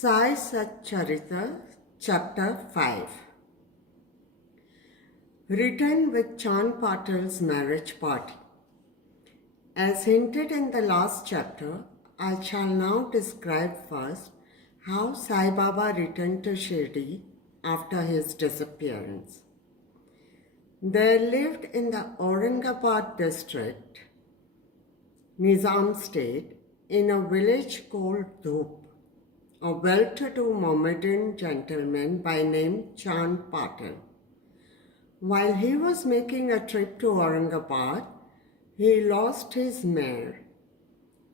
Sai Satcharita Chapter 5. Written with Chand Patil's marriage party. As hinted in the last chapter, I shall now describe first how Sai Baba returned to Shirdi after his disappearance. There lived in the Aurangabad district, Nizam state, in a village called Dhoop, a well-to-do Mohammedan gentleman by name Chand Patil. While he was making a trip to Aurangabad, he lost his mare.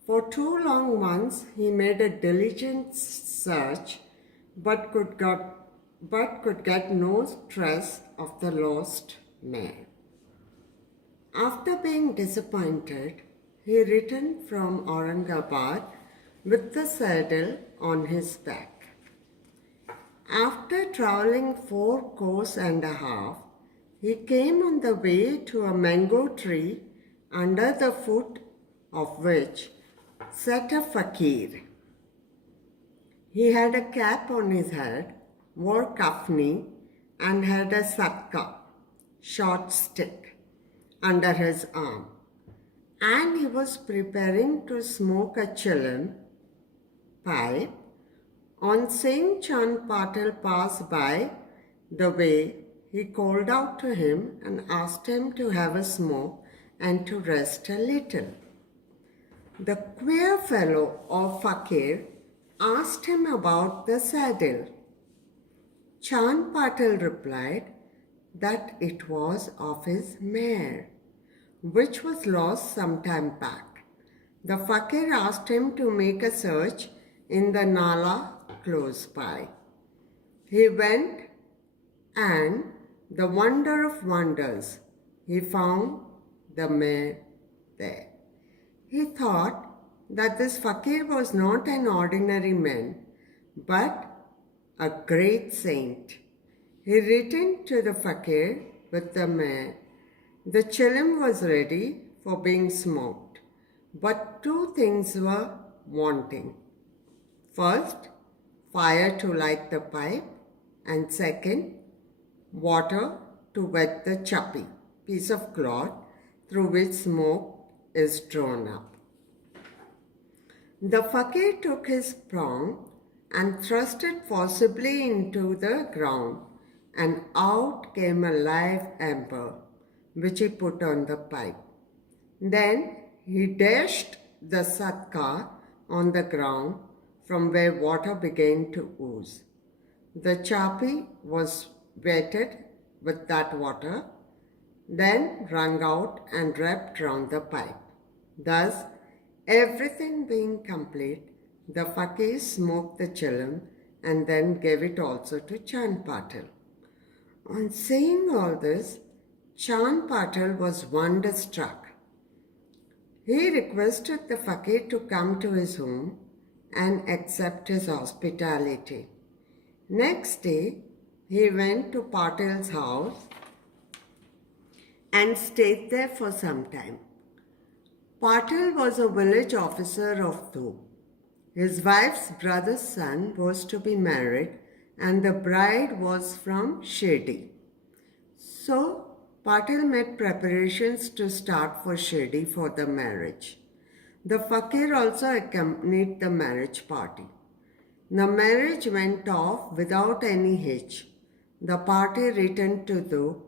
For 2 long months, he made a diligent search, but could get no trace of the lost mare. After being disappointed, he returned from Aurangabad with the saddle on his back. After traveling 4 kos and a half, he came on the way to a mango tree under the foot of which sat a fakir. He had a cap on his head, wore kafni, and had a satka, short stick, under his arm. And he was preparing to smoke a chilim, pipe. On seeing Chand Patil pass by the way, he called out to him and asked him to have a smoke and to rest a little. The queer fellow or fakir asked him about the saddle. Chand Patil replied that it was of his mare, which was lost some time back. The fakir asked him to make a search in the Nala close by. He went, and the wonder of wonders, he found the mare there. He thought that this fakir was not an ordinary man, but a great saint. He returned to the fakir with the mare. The chilim was ready for being smoked, but 2 things were wanting. First, fire to light the pipe, and second, water to wet the chappi, piece of cloth through which smoke is drawn up. The fakir took his prong and thrust it forcibly into the ground, and out came a live ember, which he put on the pipe. Then he dashed the satka on the ground from where water began to ooze. The chappi was wetted with that water, then wrung out and wrapped round the pipe. Thus, everything being complete, the fakir smoked the chilim and then gave it also to Chand Patil. On seeing all this, Chand Patil was wonderstruck. He requested the fakir to come to his home and accept his hospitality. Next day, he went to Patil's house and stayed there for some time. Patil was a village officer of Dhoop. His wife's brother's son was to be married, and the bride was from Shirdi. So, Patil made preparations to start for Shirdi for the marriage. The fakir also accompanied the marriage party. The marriage went off without any hitch. The party returned to Dhoop,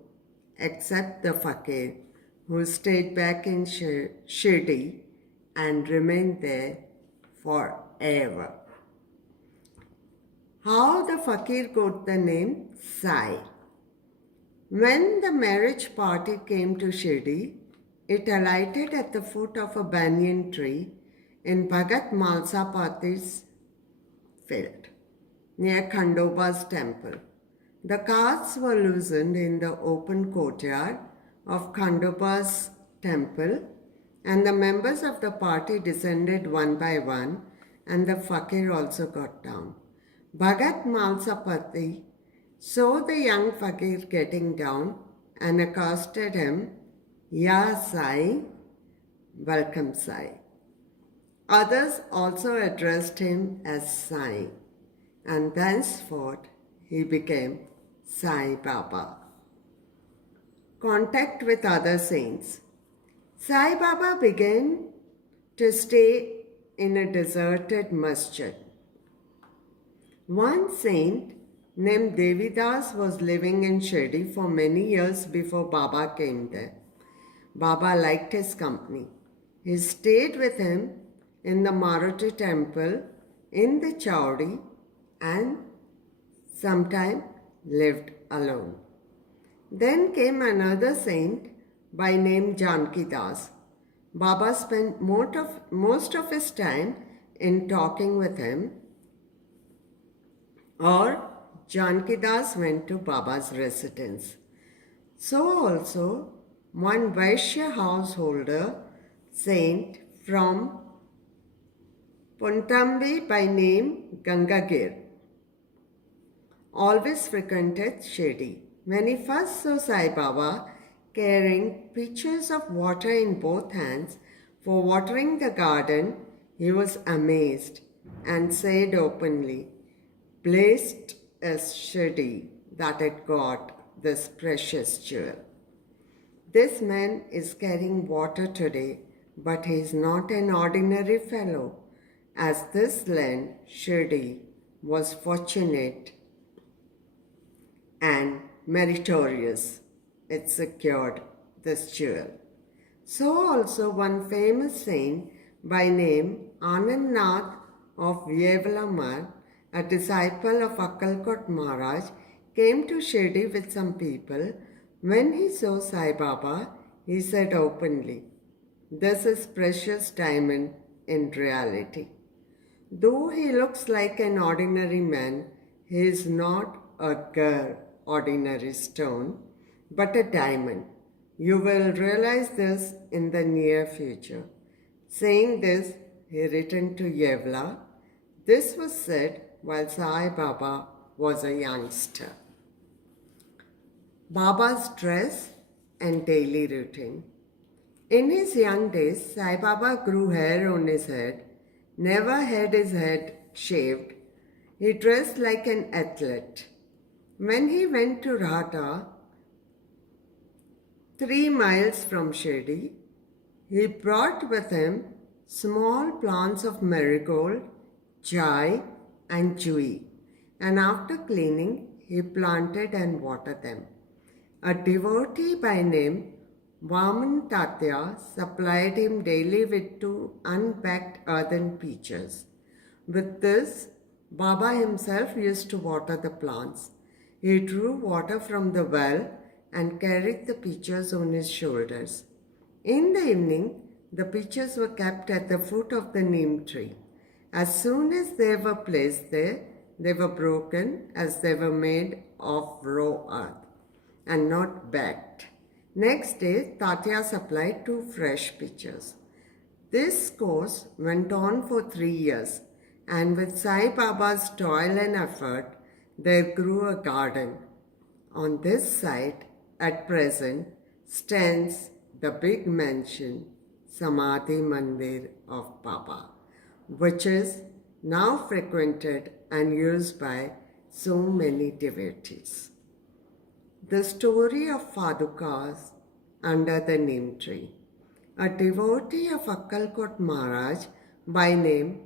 except the fakir, who stayed back in Shirdi and remained there forever. How the fakir got the name Sai? When the marriage party came to Shirdi, it alighted at the foot of a banyan tree in Bhagat Malsapati's field, near Khandoba's temple. The carts were loosened in the open courtyard of Khandoba's temple, and the members of the party descended one by one, and the fakir also got down. Bhagat Malsapati saw the young fakir getting down and accosted him, "Ya Sai, welcome Sai." Others also addressed him as Sai. and thenceforth he became Sai Baba. Contact with other saints. Sai Baba began to stay in a deserted masjid. One saint named Devidas was living in Shirdi for many years before Baba came there. Baba liked his company. He stayed with him in the Maruti temple in the Chowdi and sometime lived alone. Then came another saint by name Janki Das. Baba spent most of his time in talking with him, or Janki Das went to Baba's residence. So also one Vaishya householder saint from Puntambi by name Gangagir always frequented Shirdi. When he first saw Sai Baba carrying pitchers of water in both hands for watering the garden, he was amazed and said openly, "Blessed is Shirdi that it got this precious jewel." This man is carrying water today, but he is not an ordinary fellow, as this land, Shirdi, was fortunate and meritorious. It secured this jewel. So also one famous saint by name Anand Nath of Yevalamar, a disciple of Akkalkot Maharaj, came to Shirdi with some people. When he saw Sai Baba, he said openly, "This is precious diamond in reality. Though he looks like an ordinary man, he is not a ordinary stone, but a diamond. You will realize this in the near future." Saying this, he returned to Yevla. This was said while Sai Baba was a youngster. Baba's dress and daily routine. In his young days, Sai Baba grew hair on his head, never had his head shaved. He dressed like an athlete. When he went to Rata, 3 miles from Shirdi, he brought with him small plants of marigold, chai and jui, and after cleaning, he planted and watered them. A devotee by name Vaman Tatya supplied him daily with 2 unpacked earthen pitchers. With this, Baba himself used to water the plants. He drew water from the well and carried the pitchers on his shoulders. In the evening, the pitchers were kept at the foot of the neem tree. As soon as they were placed there, they were broken, as they were made of raw earth and not baked. Next day, Tatya supplied 2 fresh pitchers. This course went on for 3 years, and with Sai Baba's toil and effort, there grew a garden. On this site, at present, stands the big mansion, Samadhi Mandir of Baba, which is now frequented and used by so many devotees. The story of Padukas under the neem tree. A devotee of Akkalkot Maharaj by name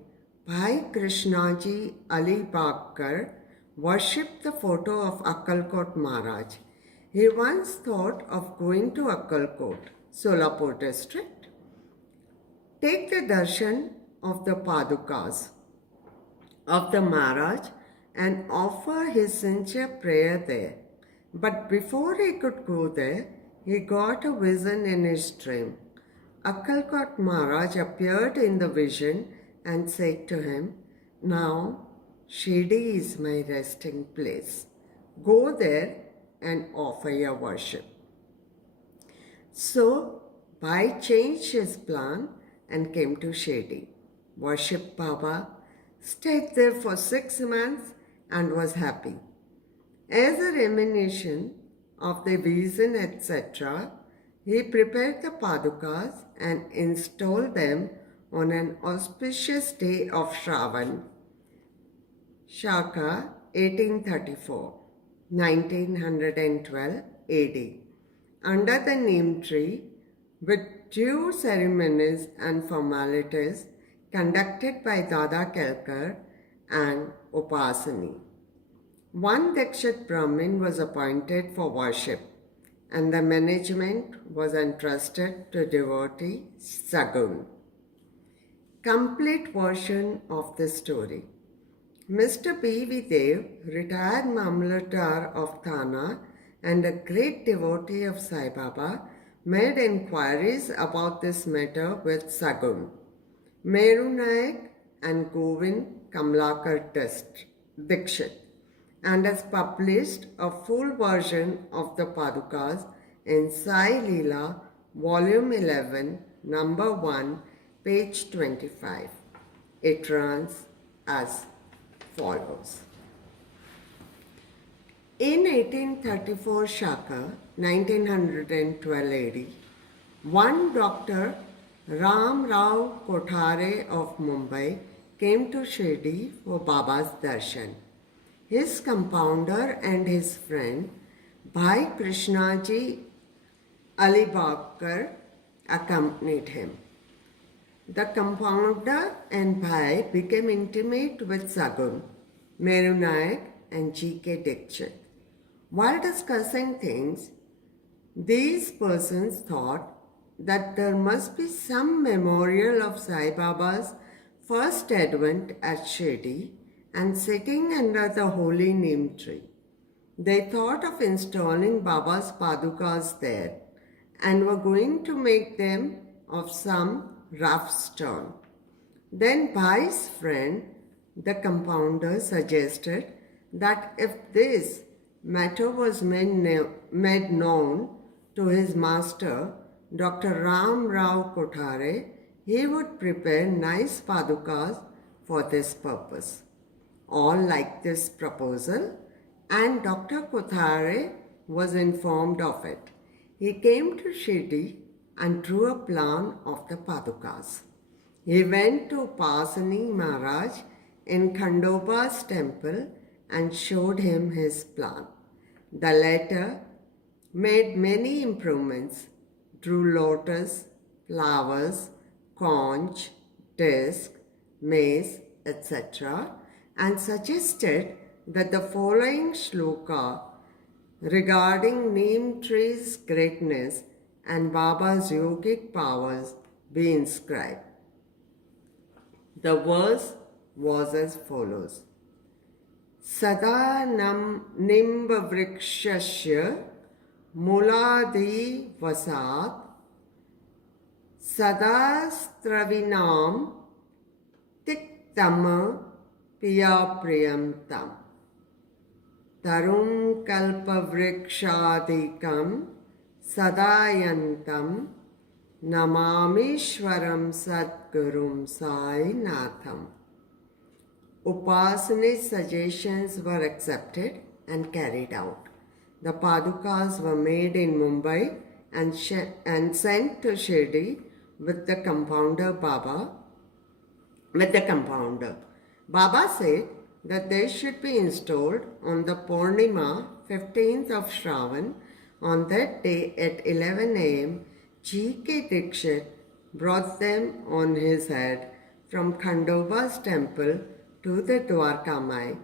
Bhai Krishnaji Ali Bagkar worshipped the photo of Akkalkot Maharaj. He once thought of going to Akkalkot, Solapur district, take the darshan of the Padukas of the Maharaj and offer his sincere prayer there. But before he could go there, he got a vision in his dream. Akkalkot Maharaj appeared in the vision and said to him, "Now Shirdi is my resting place. Go there and offer your worship." So Bhai changed his plan and came to Shirdi, worshipped Baba, stayed there for 6 months and was happy. As a reminiscence of the vision, etc., he prepared the Padukas and installed them on an auspicious day of Shravan. Shaka 1834, 1912 AD. Under the neem tree, with due ceremonies and formalities conducted by Dada Kelkar and Upasani. One Dikshit Brahmin was appointed for worship, and the management was entrusted to devotee Sagun. Complete version of the story. Mr. B.V. Dev, retired Mamlatdar of Thana and a great devotee of Sai Baba, made inquiries about this matter with Sagun, Meru Naik and Govind Kamlakar Dikshit, and has published a full version of the Padukas in Sai Leela, Volume 11, Number 1, page 25. It runs as follows. In 1834 Shaka, 1912 AD, one Dr. Ram Rao Kothare of Mumbai came to Shirdi for Baba's darshan. His compounder and his friend Bhai Krishnaji Alibagkar accompanied him. The compounder and Bhai became intimate with Sagun, Meru Naik and G.K. Dikshit. While discussing things, these persons thought that there must be some memorial of Sai Baba's first advent at Shirdi and sitting under the holy neem tree. They thought of installing Baba's Padukas there and were going to make them of some rough stone. Then Bhai's friend, the compounder, suggested that if this matter was made known to his master, Dr. Ram Rao Kothare, he would prepare nice padukas for this purpose. All liked this proposal, and Dr. Kothare was informed of it. He came to Shirdi and drew a plan of the padukas. He went to Pasani Maharaj in Khandoba's temple and showed him his plan. The latter made many improvements, drew lotus, flowers, conch, disc, mace, etc., and suggested that the following shloka regarding neem tree's greatness and Baba's yogic powers be inscribed. The verse was as follows. Sada nimba vrikshasya muladi vasat sada stravinam tiktama piyapriyam tam tarum kalpa vrikshadikam sadayantam namamishwaram sadgurum sai natham. Upasani's suggestions were accepted and carried out. The padukas were made in Mumbai and sent to Shirdi with the compounder. Baba said that they should be installed on the Purnima, 15th of Shravan. On that day at 11 a.m., G.K. Dikshit brought them on his head from Khandoba's temple to the Dwarkamai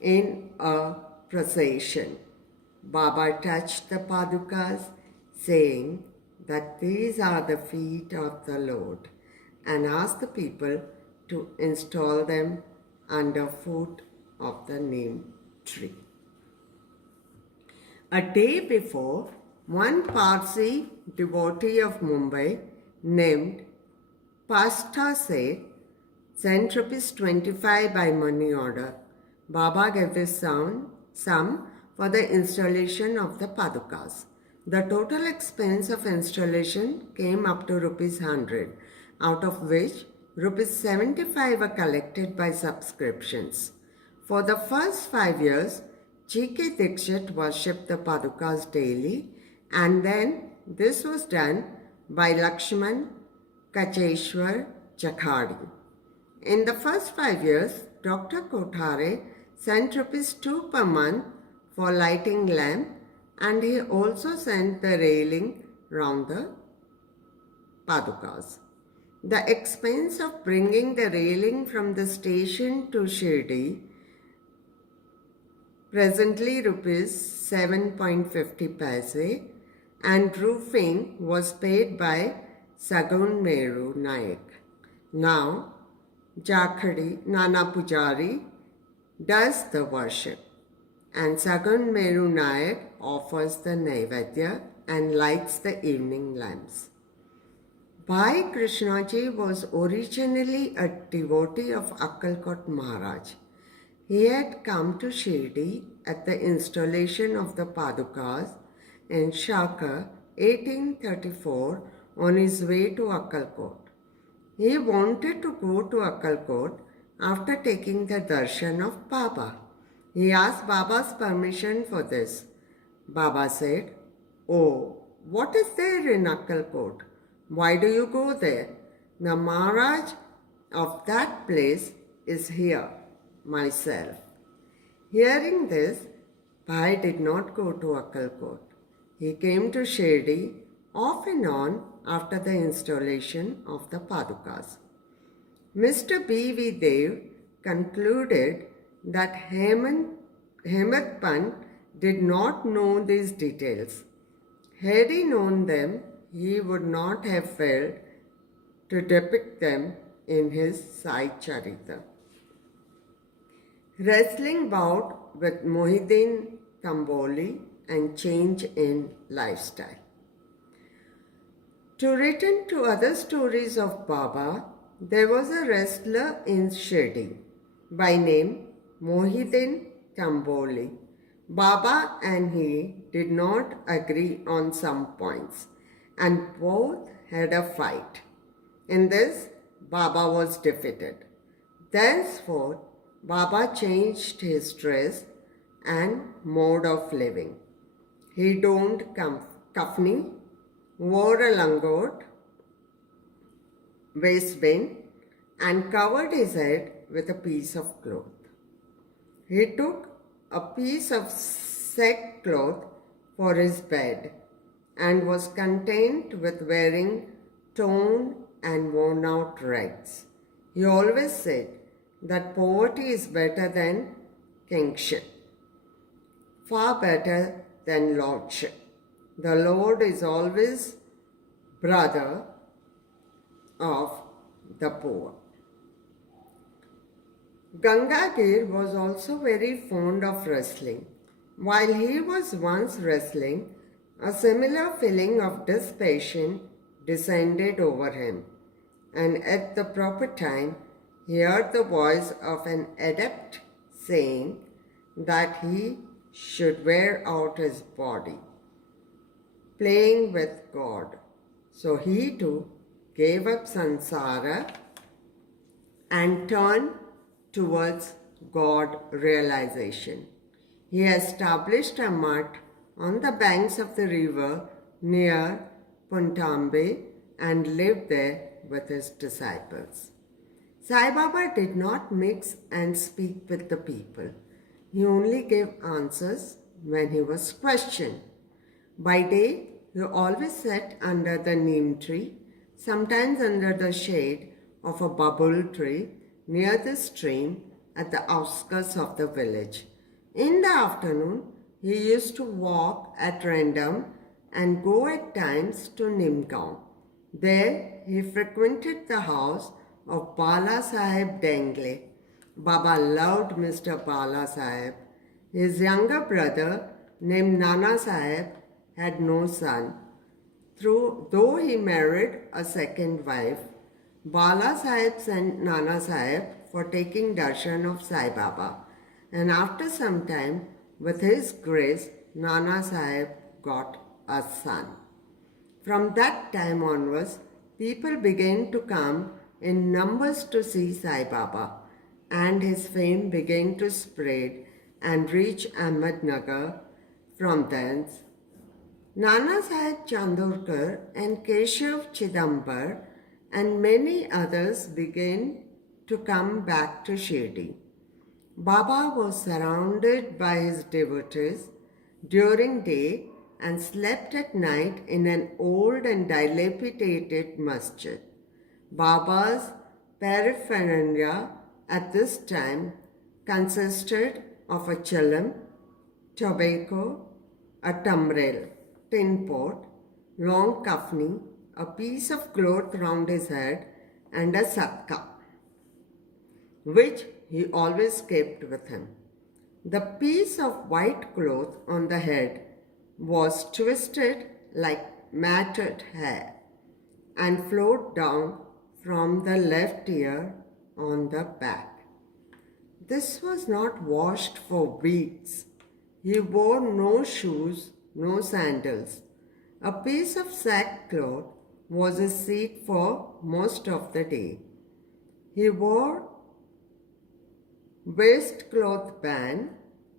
in a procession. Baba touched the padukas, saying that these are the feet of the Lord, and asked the people to install them under foot of the neem tree. A day before, one Parsi devotee of Mumbai named Pasta Seth sent ₹25 by money order. Baba gave this sum for the installation of the padukas. The total expense of installation came up to ₹100, out of which ₹75 were collected by subscriptions. For the first 5 years, G.K. Dikshit worshipped the padukas daily, and then this was done by Lakshman Kacheshwar Jakhadi. In the first 5 years, Dr. Kothare sent rupees 2 per month for lighting lamp, and he also sent the railing round the Padukas. The expense of bringing the railing from the station to Shirdi, presently rupees 7.50 paise, and roofing was paid by Sagun Meru Naik. Now, Jakhadi Nana Pujari does the worship, and Sagun Meru Naik offers the Naivedya and lights the evening lamps. Bhai Krishnaji was originally a devotee of Akkalkot Maharaj. He had come to Shirdi at the installation of the Padukas in Shaka 1834 on his way to Akkalkot. He wanted to go to Akkalkot after taking the darshan of Baba. He asked Baba's permission for this. Baba said, "Oh, what is there in Akkalkot? Why do you go there? The Maharaj of that place is here, myself." Hearing this, Bhai did not go to Akkalkot. He came to Shirdi off and on after the installation of the Padukas. Mr. B.V. Dev concluded that Hemant Pant did not know these details. Had he known them, he would not have failed to depict them in his Sai Charita. Wrestling bout with Mohideen Tamboli and change in lifestyle. To return to other stories of Baba, there was a wrestler in Shirdi by name Mohideen Tamboli. Baba and he did not agree on some points, and both had a fight. In this, Baba was defeated. Thenceforth, Baba changed his dress and mode of living. He donned kafni, wore a langot, waistband, and covered his head with a piece of cloth. He took a piece of sackcloth for his bed and was content with wearing torn and worn out rags. He always said that poverty is better than kingship, far better than lordship. The Lord is always brother of the poor. Gangagir was also very fond of wrestling. While he was once wrestling, a similar feeling of dispassion descended over him, and at the proper time he heard the voice of an adept saying that he should wear out his body, playing with God. So he too gave up sansara and turned towards God realization. He established a mutt on the banks of the river near Puntambe and lived there with his disciples. Sai Baba did not mix and speak with the people. He only gave answers when he was questioned. By day, he always sat under the neem tree, sometimes under the shade of a bubble tree near the stream at the outskirts of the village. In the afternoon, he used to walk at random and go at times to Nimgaon. There, he frequented the house of Bala Sahib Dengle. Baba loved Mr. Bala Sahib. His younger brother, named Nana Sahib, had no son. Though he married a second wife, Bala Sahib sent Nana Sahib for taking darshan of Sai Baba, and after some time, with his grace, Nana Sahib got a son. From that time onwards, people began to come in numbers to see Sai Baba, and his fame began to spread and reach Ahmednagar from thence. Nana Sahib Chandorkar and Keshav Chidambar and many others began to come back to Shirdi. Baba was surrounded by his devotees during day and slept at night in an old and dilapidated masjid. Baba's paraphernalia at this time consisted of a chilam, tobacco, a tambrel, tin pot, long kafni, a piece of cloth round his head, and a satka, which he always kept with him. The piece of white cloth on the head was twisted like matted hair and flowed down from the left ear on the back. This was not washed for weeks. He wore no shoes, no sandals. A piece of sackcloth was his seat for most of the day. He wore waistcloth band,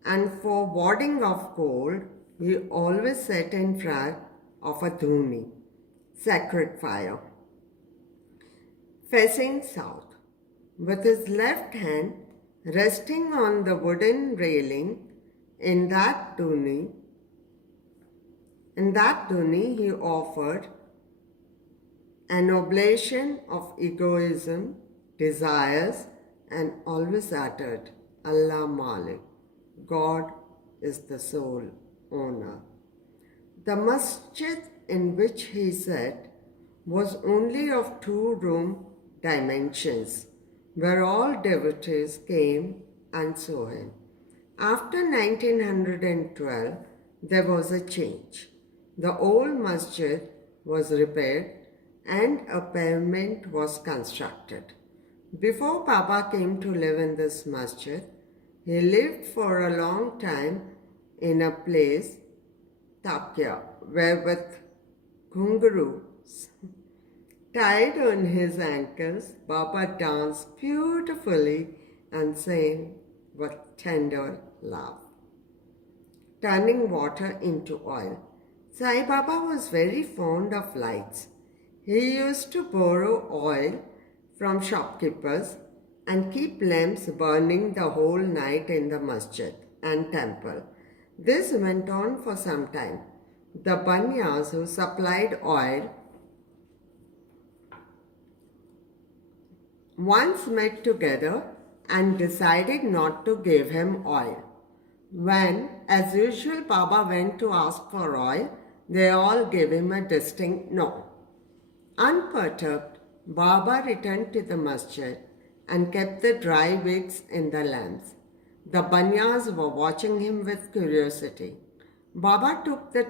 and for warding off cold, he always sat in front of a dhuni, sacred fire, facing south, with his left hand resting on the wooden railing. In that dhuni, he offered an oblation of egoism, desires, and always uttered, Allah Malik, God is the sole owner. The masjid in which he sat was only of 2-room dimensions, where all devotees came and saw him. After 1912, there was a change. The old masjid was repaired and a pavement was constructed. Before Baba came to live in this masjid, he lived for a long time in a place, Takya, where with ghungaroos tied on his ankles, Baba danced beautifully and sang with tender love, turning water into oil. Sai Baba was very fond of lights. He used to borrow oil from shopkeepers and keep lamps burning the whole night in the masjid and temple. This went on for some time. The banyas who supplied oil once met together and decided not to give him oil. When, as usual, Baba went to ask for oil, they all gave him a distinct no. Unperturbed, Baba returned to the masjid and kept the dry wicks in the lamps. The banyas were watching him with curiosity. Baba took the